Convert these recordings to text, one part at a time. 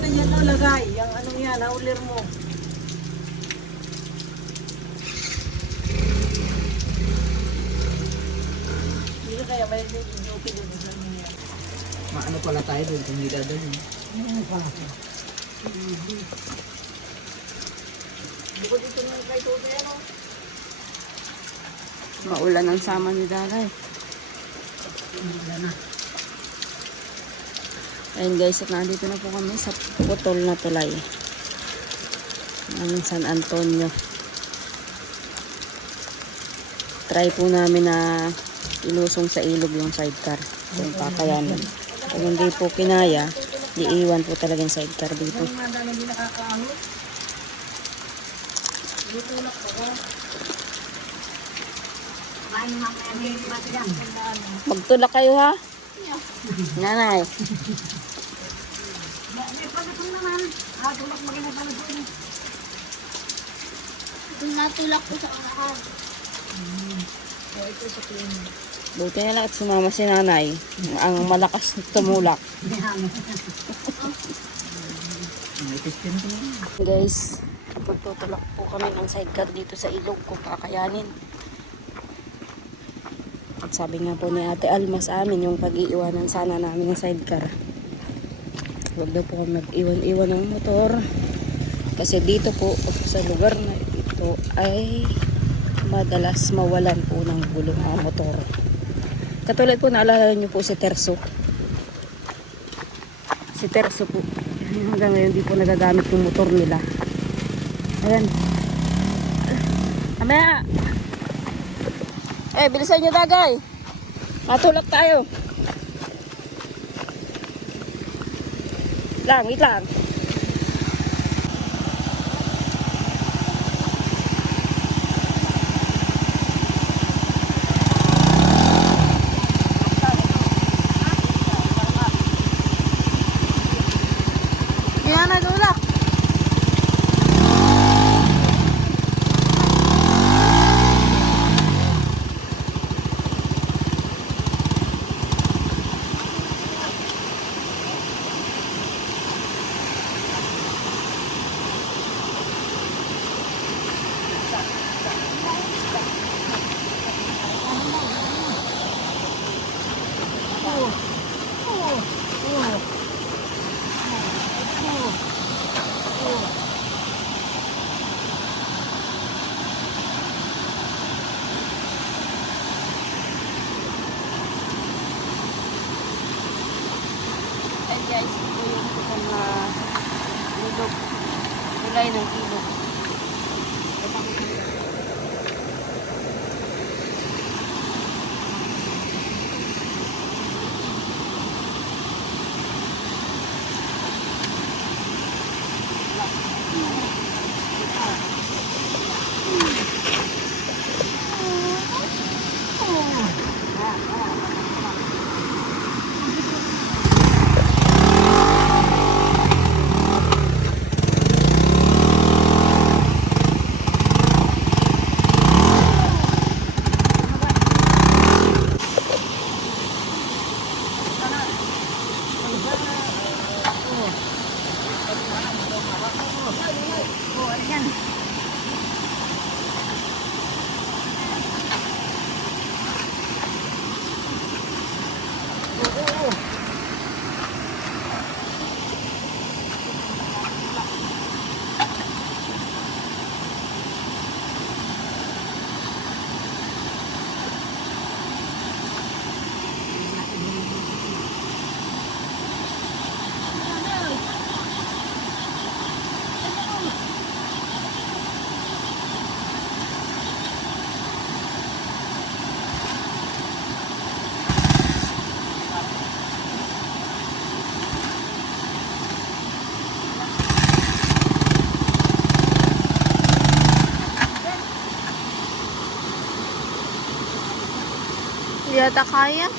natin yan o lagay. Yung anong yan, naulir mo. Hindi kaya may okay doon sa mga. Maano pala tayo doon kung hindi doon. Ano pa? Bukod dito ng kay Toto yan o. Maulan ang sama ni Daray. Ayun guys, at nandito na po kami sa putol na tulay ng San Antonio. Try po namin na ilusong sa ilog yung sidecar kung kakayanin. Kung hindi po kinaya, iiwan po talaga yung sidecar dito. Ang mga dami hindi nakakaahot. Lutulak ba ko? Main mamaya may matigang. Magtulak kayo ha? Nanay. May palusong naman. Tulak maganda palusong. Natulak ko sa unahan. Ito sa plane. Buti na lang at sumama si nanay. Ang malakas tumulak. Guys, pagtutulak po kami ng sidecar dito sa ilog kung kakayanin. At sabi nga po ni Ate Alma sa amin yung pag-iiwanan sana namin ng sidecar. Huwag daw po kami mag-iwan-iwan ng motor. Kasi dito po sa lugar na ito ay madalas mawalan po ng gulong ang motor. Katulad po naalala niyo po si Terso. Si Terso po. Hanggang ngayon di po nagagamit yung motor nila. Ayan. Amaya! Bilisan nyo Dagay. Matulak tayo. Wait lang. Hindi na natulak. Ayan guys, ito yung ilog. Tulay ng ilog. Hindi ata kaya.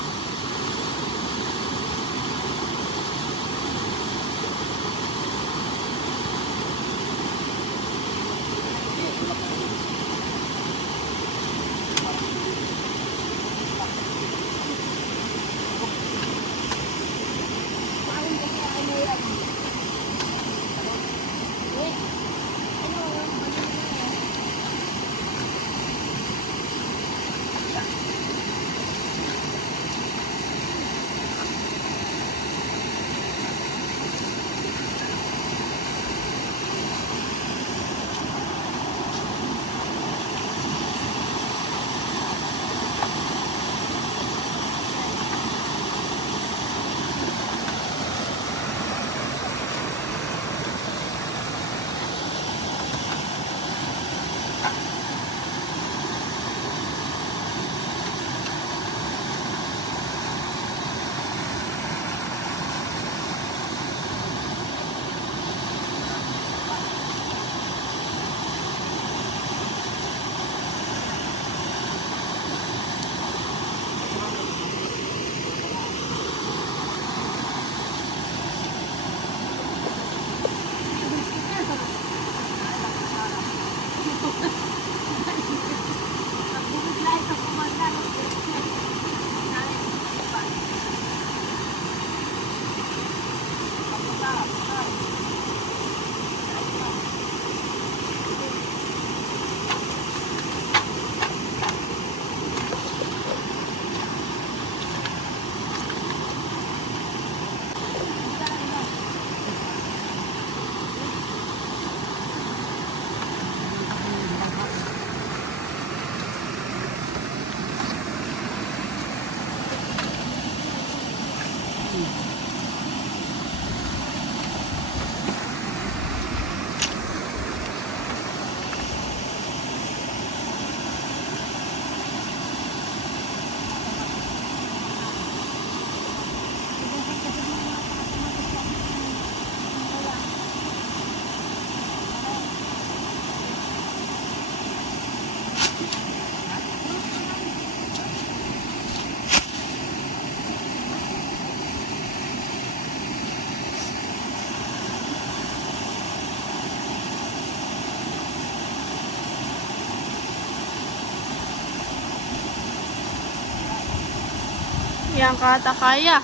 Yan kata kaya.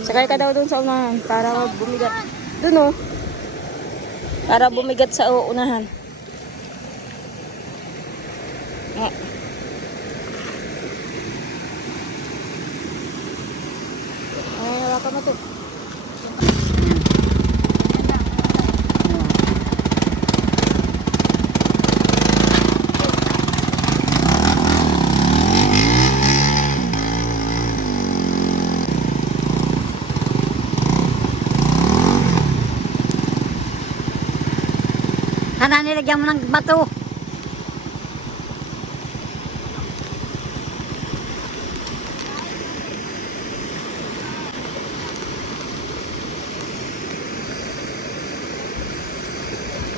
Sakay ka daw dun sa unahan para bumigat. Dun oh. Para bumigat sa unahan. Ah. Ay, hawakan mo to. Sana nilagyan mo ng bato.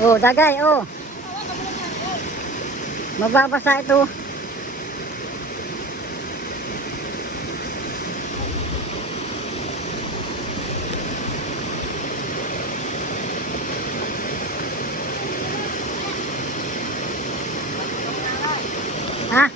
Oh, dagay, oh. Mababasa ito. Ha?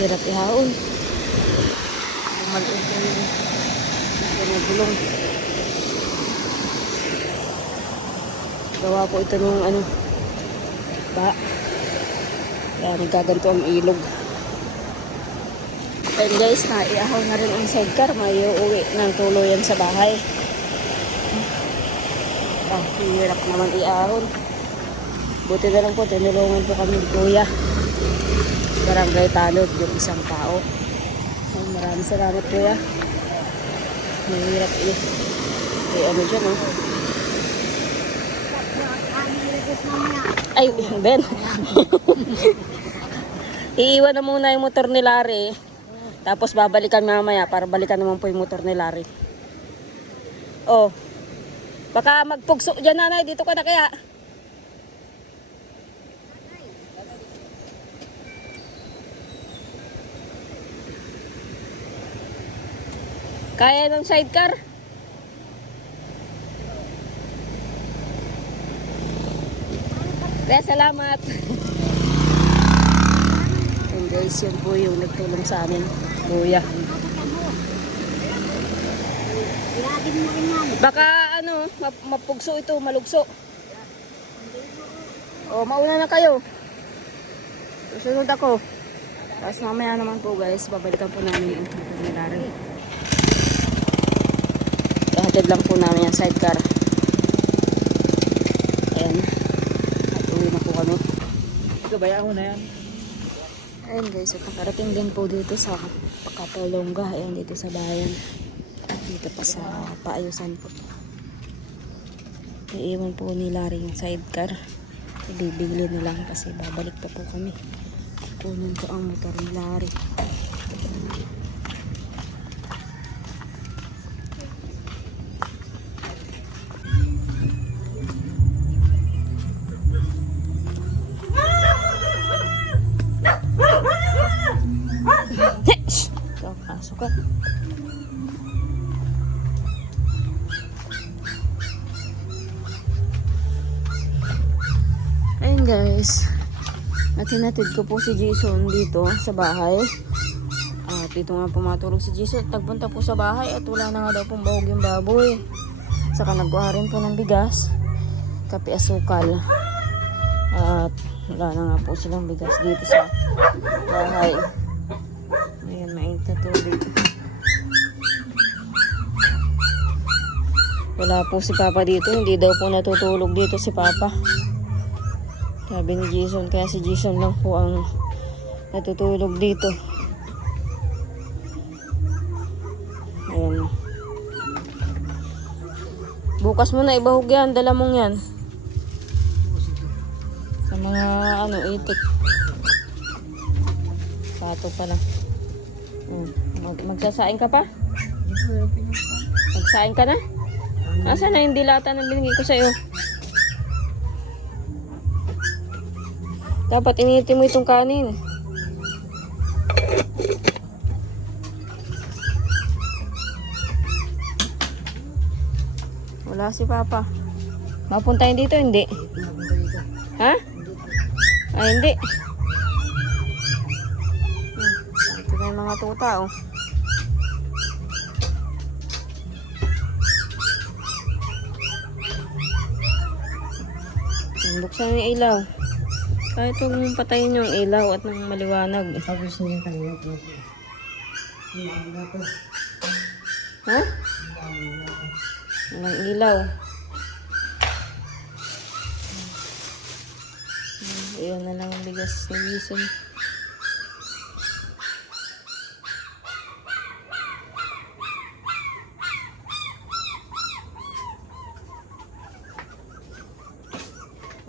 Hirap ihaon. Maliit yung gulong. Gawa po ito ng ano ba? Kaya nagkaganto ang ilog. And guys, naiahaw na rin ang sidecar. May uuwi ng tuluyan sa bahay. Hirap naman iahon. Buti na lang po, tinulungan po kami ni Kuya. Barangay Tanod, yung isang tao. Ay, maraming salamat Kuya. Mahirap ano dyan, oh. Ay, Ben. Iiwan na muna yung motor ni Larry. Tapos babalikan mamaya para balikan naman po yung motor ni Larry. Oh. Baka magpugso dyan, nanay. Dito ka na kaya. Kaya ng sidecar? Kaya salamat. And guys, yun po yung nagtulong sa amin, Kuya. Baka ano, mapugso ito, malugso. O, mauna na kayo. Susunod ako. Tapos mamaya naman po guys, babalikan po namin yung nangyari. Hatid lang po namin yung sidecar. Ayan. At uwi na po kami. Ito, bayaan mo na yan. Ayan guys, at nakarating din po dito sa Pakapalongga. Ayan, dito sa bayan. Dito pa sa paayusan po. Iiwan po ni Larry yung sidecar. Ibibigli na lang kasi babalik pa po kami. Kunin ko ang motor ni Larry. Pasok ka. Ayun guys, natinatid ko po si Jason dito sa bahay. At dito nga po matulog si Jason. Tagpunta po sa bahay at wala na nga daw pong bahog yung baboy. Saka nagkuha rin po ng bigas, kape, asukal. At wala na nga po silang bigas dito sa bahay. Ayan, mainit na tubig. Wala po si Papa dito. Hindi daw po natutulog dito si Papa. Sabi ni Jason. Kaya si Jason lang po ang natutulog dito. Ayan. Bukas mo na ibahog yan, dala mong yan. Sa mga ano, itik. Pato pala. Magsasaing ka pa? Magsaing ka na? Asa na yung dilata na binigay ko sa'yo? Dapat initi mo itong kanin. Wala si Papa. Mapuntahin dito, hindi? Ha? Ay, hindi. Ito na yung mga tuta, oh. Buksan yung ilaw. Kahit huwag patayin yung ilaw at nang maliwanag. Tapos niya kanina po. Ha? Walang ilaw. Iyon na lang ang bigas ni Jason.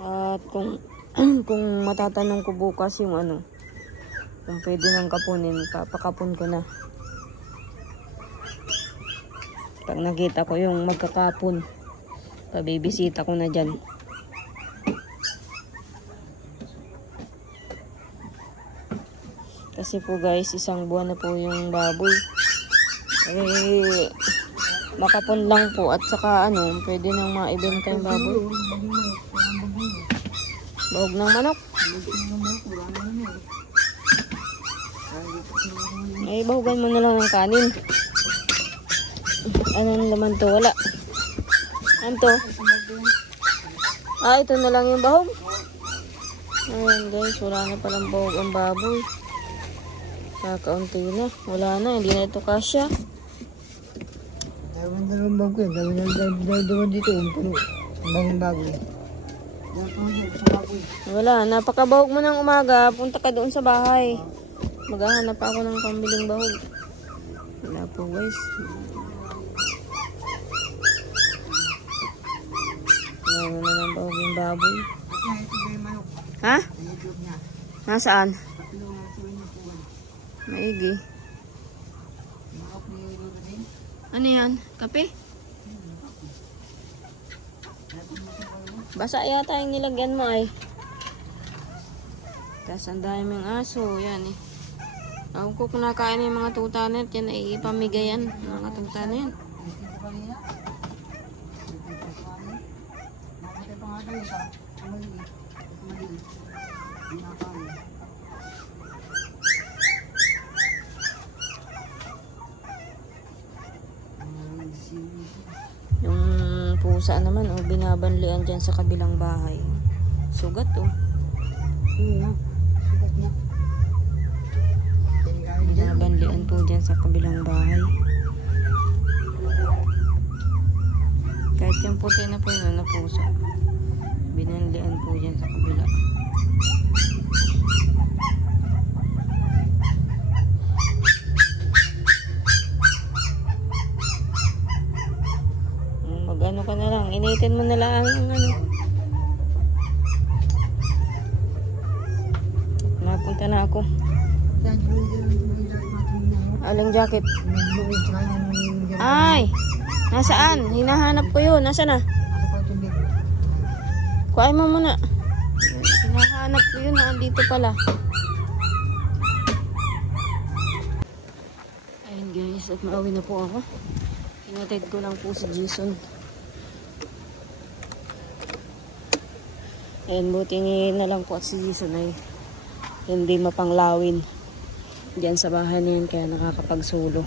At kung matatanong ko bukas yung ano, kung pwede nang kapunin, papakapon ko na. Pag nakita ko yung magkakapon, pabibisita ko na dyan. Kasi po guys, 1 buwan na po yung baboy. Eh, makapon lang po at saka ano, pwede nang maibenta yung baboy. Bahog ng manok. Ay, bahugan mo na lang ng kanin. Anong laman to? Wala. Ano to? Ah, ito na lang yung bahog. Ayan guys, wala na palang bahog ang baboy. Kakaunti na. Wala na, hindi na ito kasya. Dalaman dalawang bago yan. Dalaman dito yung puno. Ang bangong bago yan. Wala, napakabahog mo ng umaga. Punta ka doon sa bahay. Maghahanap ako ng pambiling bahog. Wala po guys. Wala na ng bahog yung baboy. Ha? Nasaan? Maigi. Ano yan? Kape? Basa yata yung nilagyan mo ay. Tapos ang dami ng aso. Yan eh. Ako ko kunakain yung mga tuta na yan ay ipamigayan. Mga tuta na yan. Yung pusa naman, oh, binabanlian dyan sa kabilang bahay. Sugat, oh. Binabanlian po dyan sa kabilang bahay. Kahit yung puti na po yun na pusa, binanlian po dyan sa kabila. Mag-ano ka na lang, initin mo na lang ang ano. Napunta na ako. Aling jacket. Ay! Nasaan? Hinahanap ko yun. Nasaan na? Kuhain mo muna. Hinahanap ko yun. Andito pala. Ayun guys. At maawi na po ako. Hinatid ko lang po si Jason. Ayun, buti na lang po at si Jason ay hindi mapanglawin diyan sa bahay na yun, kaya nakakapagsulo.